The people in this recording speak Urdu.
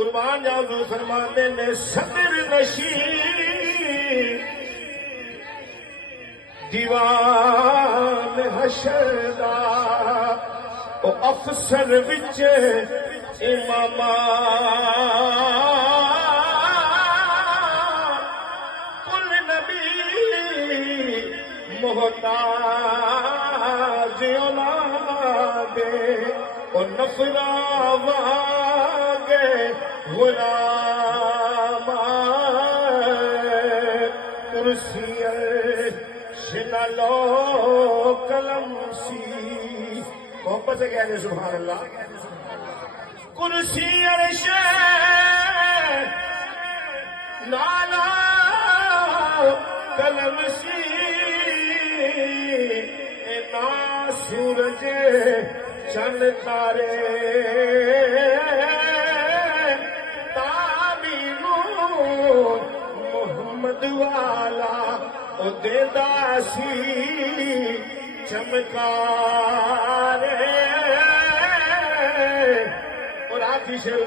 قربان جاؤ فرماتے نے صدر نشین دیوان حشر دا او افسر وچ اماما کل نبی محتاج اولادے او نفرا واگے غلام کرسی شنالو قلم سی محبت سے کہہ دے سبحان اللہ کرسی عرش نالا قلم سی نا سورج چند تارے محمد والا او دیندا سی چمکارے اور آخری شعر